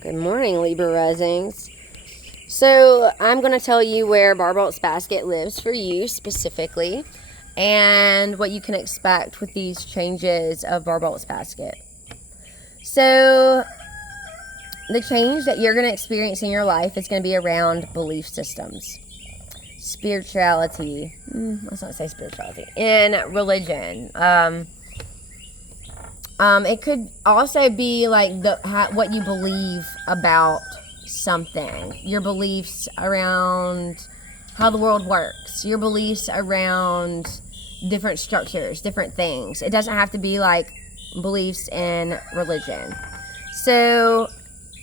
Good morning, Libra risings. So I'm going to tell you where Barbolt's basket lives for you specifically and what you can expect with these changes of Barbolt's basket. So the change that you're going to experience in your life is going to be around belief systems, spirituality, let's not say spirituality, and religion. It could also be like what you believe about something, your beliefs around how the world works, your beliefs around different structures, different things. It doesn't have to be like beliefs in religion. So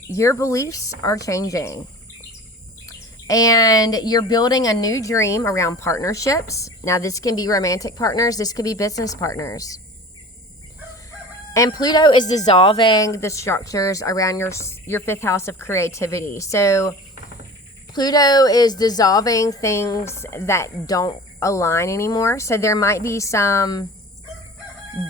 your beliefs are changing. And you're building a new dream around partnerships. Now, this can be romantic partners. This could be business partners. And Pluto is dissolving the structures around your fifth house of creativity. So Pluto is dissolving things that don't align anymore. So there might be some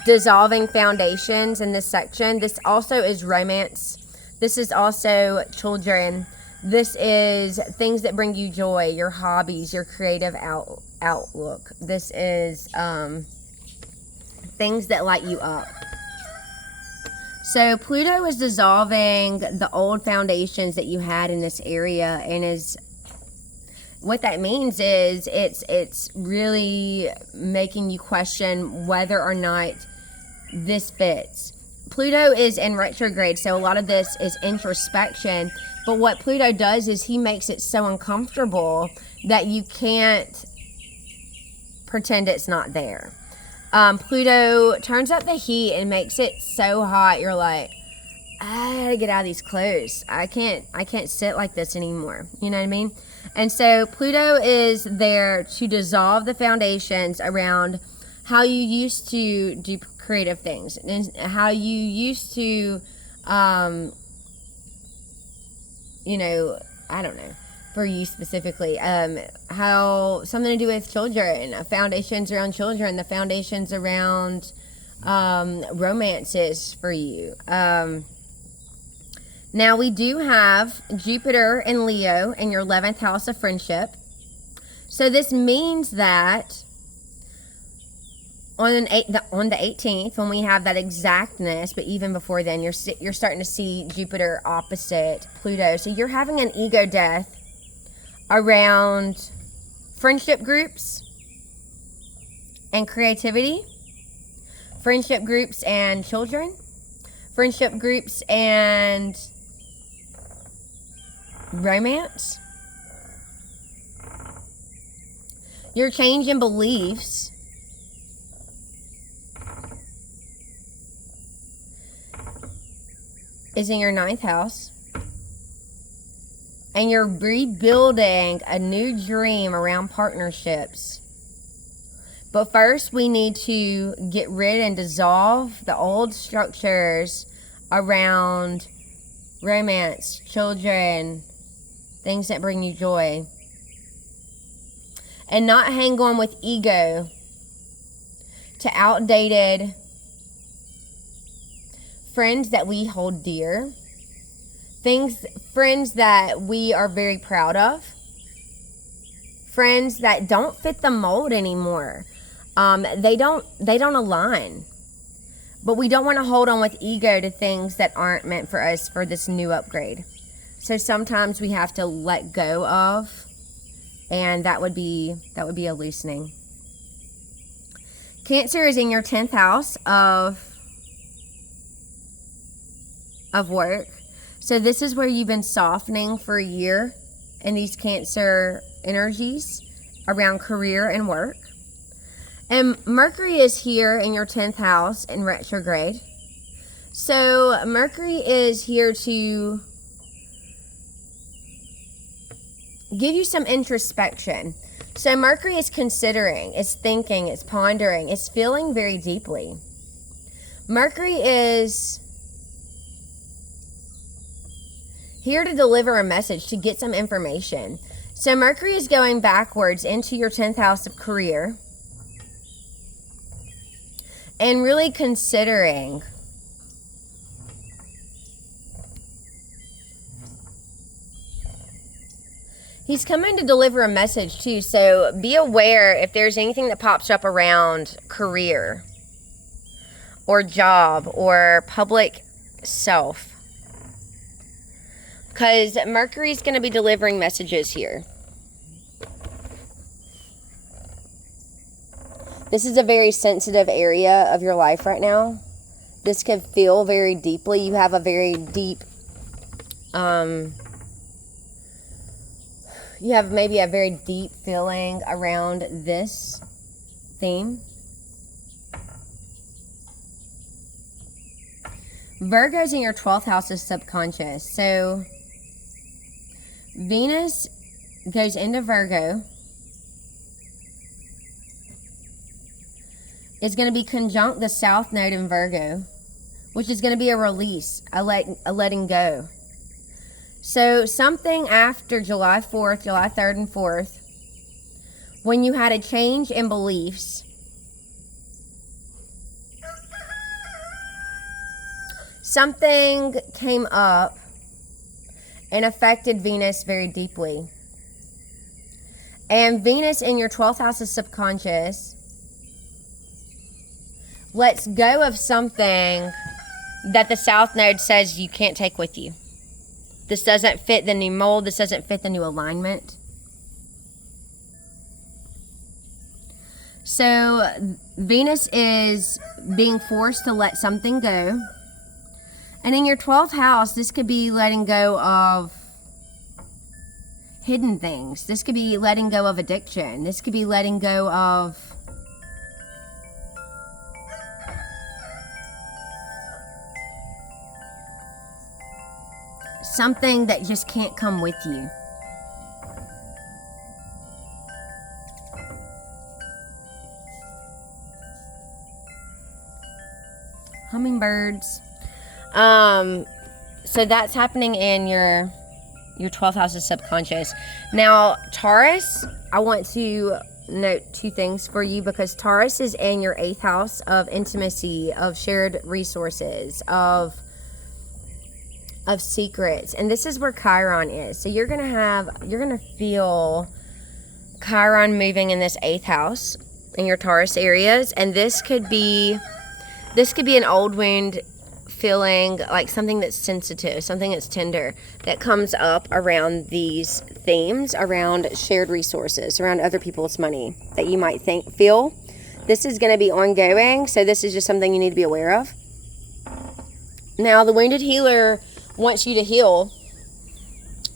dissolving foundations in this section. This also is romance. This is also children. This is things that bring you joy, your hobbies, your creative outlook. This is things that light you up. So Pluto is dissolving the old foundations that you had in this area, and what that means is it's really making you question whether or not this fits. Pluto is in retrograde, so a lot of this is introspection. But what Pluto does is he makes it so uncomfortable that you can't pretend it's not there. Pluto turns up the heat and makes it so hot you're like, I gotta get out of these clothes. I can't sit like this anymore. You know what I mean? And so Pluto is there to dissolve the foundations around how you used to do creative things and how you used to, I don't know, for you specifically, how something to do with children, foundations around children, the foundations around romances for you. Now we do have Jupiter and Leo in your 11th house of friendship. So this means that on the 18th, when we have that exactness, but even before then, you're starting to see Jupiter opposite Pluto. So you're having an ego death around friendship groups and creativity, friendship groups and children, friendship groups and romance. Your change in beliefs is in your 9th house. And you're rebuilding a new dream around partnerships. But first, we need to get rid and dissolve the old structures around romance, children, things that bring you joy. And not hang on with ego to outdated friends that we hold dear. Friends that we are very proud of, friends that don't fit the mold anymore. They don't align, but we don't want to hold on with ego to things that aren't meant for us for this new upgrade. So sometimes we have to let go of, and that would be a loosening. Cancer is in your 10th house of work. So this is where you've been softening for a year in these Cancer energies around career and work. And Mercury is here in your 10th house in retrograde. So Mercury is here to give you some introspection. So Mercury is considering, it's thinking, it's pondering, it's feeling very deeply. Mercury is here to deliver a message, to get some information. So Mercury is going backwards into your 10th house of career and really considering He's coming to deliver a message too, so be aware if there's anything that pops up around career or job or public self. Because Mercury's going to be delivering messages here. This is a very sensitive area of your life right now. This can feel very deeply. You have a very deep, you have maybe a very deep feeling around this theme. Virgo's in your 12th house of subconscious. So Venus goes into Virgo. It's going to be conjunct the South Node in Virgo, which is going to be a release, a letting go. So something after July 4th, July 3rd and 4th, when you had a change in beliefs, something came up and affected Venus very deeply. And Venus in your 12th house of subconscious lets go of something that the South Node says you can't take with you. This doesn't fit the new mold. This doesn't fit the new alignment. So Venus is being forced to let something go. And in your 12th house, this could be letting go of hidden things. This could be letting go of addiction. This could be letting go of something that just can't come with you. Hummingbirds. So that's happening in your 12th house of subconscious. Now, Taurus, I want to note two things for you, because Taurus is in your 8th house of intimacy, of shared resources, of secrets. And this is where Chiron is. So you're going to feel Chiron moving in this 8th house in your Taurus areas. And this could be an old wound feeling, like something that's sensitive, something that's tender, that comes up around these themes, around shared resources, around other people's money that you might feel. This is going to be ongoing. So this is just something you need to be aware of. Now, the wounded healer wants you to heal.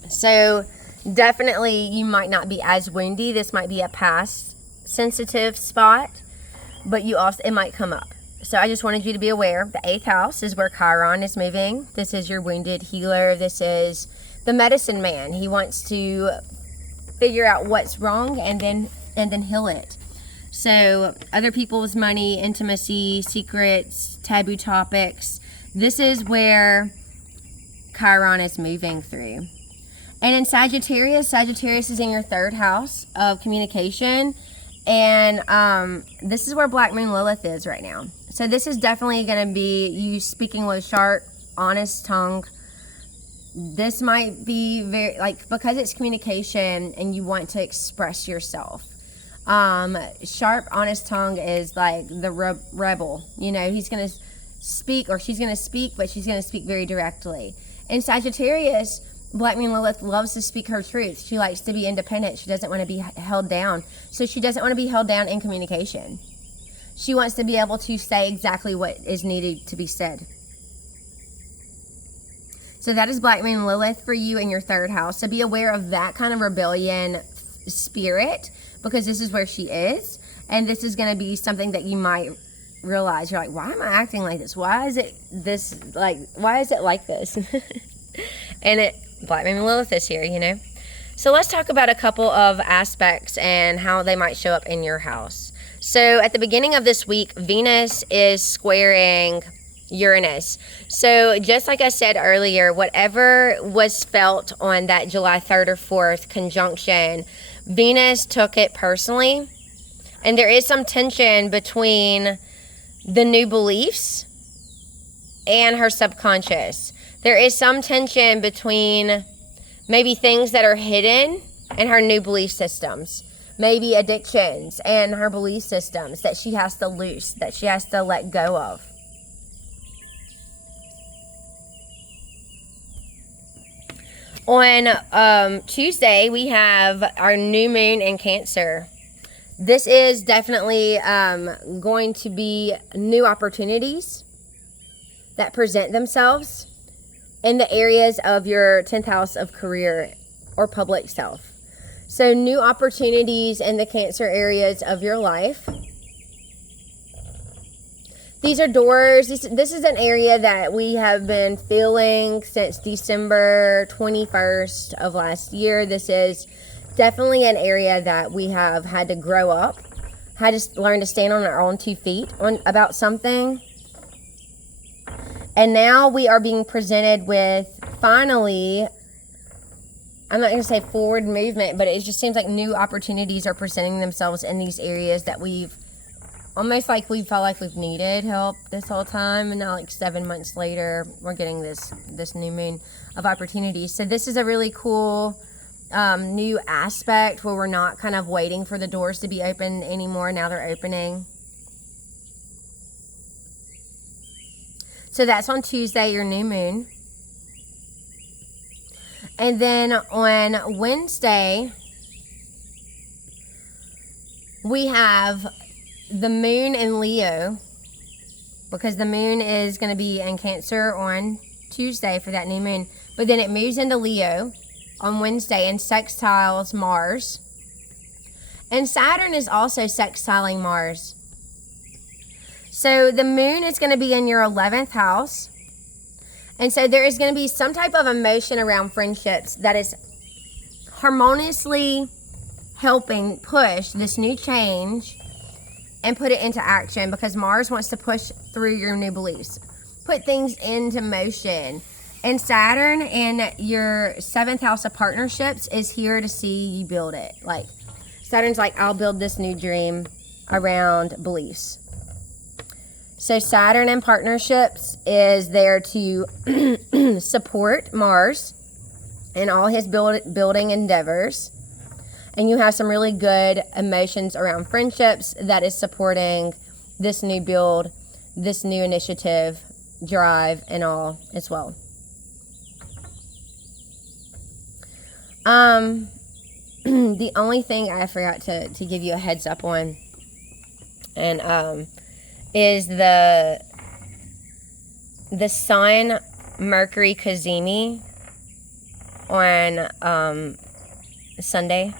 So definitely you might not be as woundy. This might be a past sensitive spot, but it might come up. So I just wanted you to be aware. The 8th house is where Chiron is moving. This is your wounded healer. This is the medicine man. He wants to figure out what's wrong and then heal it. So other people's money, intimacy, secrets, taboo topics. This is where Chiron is moving through. And in Sagittarius is in your 3rd house of communication. And this is where Black Moon Lilith is right now. So this is definitely going to be you speaking with sharp, honest tongue. This might be very, because it's communication and you want to express yourself. Sharp, honest tongue is like the rebel. You know, he's going to speak, or she's going to speak, but she's going to speak very directly. In Sagittarius, Black Moon Lilith loves to speak her truth. She likes to be independent. She doesn't want to be held down. So she doesn't want to be held down in communication. She wants to be able to say exactly what is needed to be said. So that is Black Moon Lilith for you in your 3rd house. So be aware of that kind of rebellion spirit, because this is where she is. And this is going to be something that you might realize. You're like, why am I acting like this? Why is it like this? And Black Moon Lilith is here, you know. So let's talk about a couple of aspects and how they might show up in your house. So at the beginning of this week, Venus is squaring Uranus. So just like I said earlier, whatever was felt on that July 3rd or 4th conjunction, Venus took it personally. And there is some tension between the new beliefs and her subconscious. There is some tension between maybe things that are hidden and her new belief systems. Maybe addictions and her belief systems that she has to loose, that she has to let go of. On Tuesday, we have our new moon in Cancer. This is definitely going to be new opportunities that present themselves in the areas of your 10th house of career or public self. So new opportunities in the Cancer areas of your life. These are doors. This is an area that we have been feeling since December 21st of last year. This is definitely an area that we have had to grow up, had to learn to stand on our own 2 feet about something. And now we are being presented with, finally, I'm not going to say forward movement, but it just seems like new opportunities are presenting themselves in these areas that we've almost like we felt like we've needed help this whole time. And now, like 7 months later, we're getting this new moon of opportunities. So this is a really cool new aspect where we're not kind of waiting for the doors to be open anymore. Now they're opening. So that's on Tuesday, your new moon. And then on Wednesday, we have the moon in Leo, because the moon is going to be in Cancer on Tuesday for that new moon. But then it moves into Leo on Wednesday and sextiles Mars. And Saturn is also sextiling Mars. So the moon is going to be in your 11th house. And so there is going to be some type of emotion around friendships that is harmoniously helping push this new change and put it into action, because Mars wants to push through your new beliefs, put things into motion. And Saturn in your 7th house of partnerships is here to see you build it. Like Saturn's like, I'll build this new dream around beliefs. So Saturn in partnerships is there to support Mars in all his building endeavors. And you have some really good emotions around friendships that is supporting this new build, this new initiative, drive, and all as well. The only thing I forgot to give you a heads up on, and is the Sun Mercury Cazimi on Sunday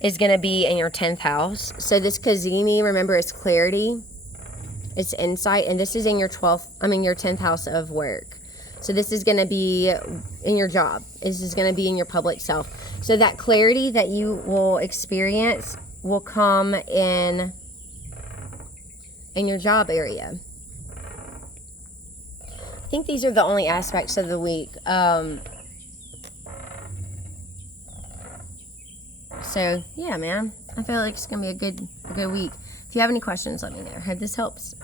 is going to be in your 10th house. So this Cazimi, remember, is clarity, it's insight, and this is in your 10th house of work. So this is going to be in your job. This is going to be in your public self. So that clarity that you will experience will come in your job area. I think these are the only aspects of the week. So yeah, man, I feel like it's gonna be a good week. If you have any questions, let me know. I hope this helps.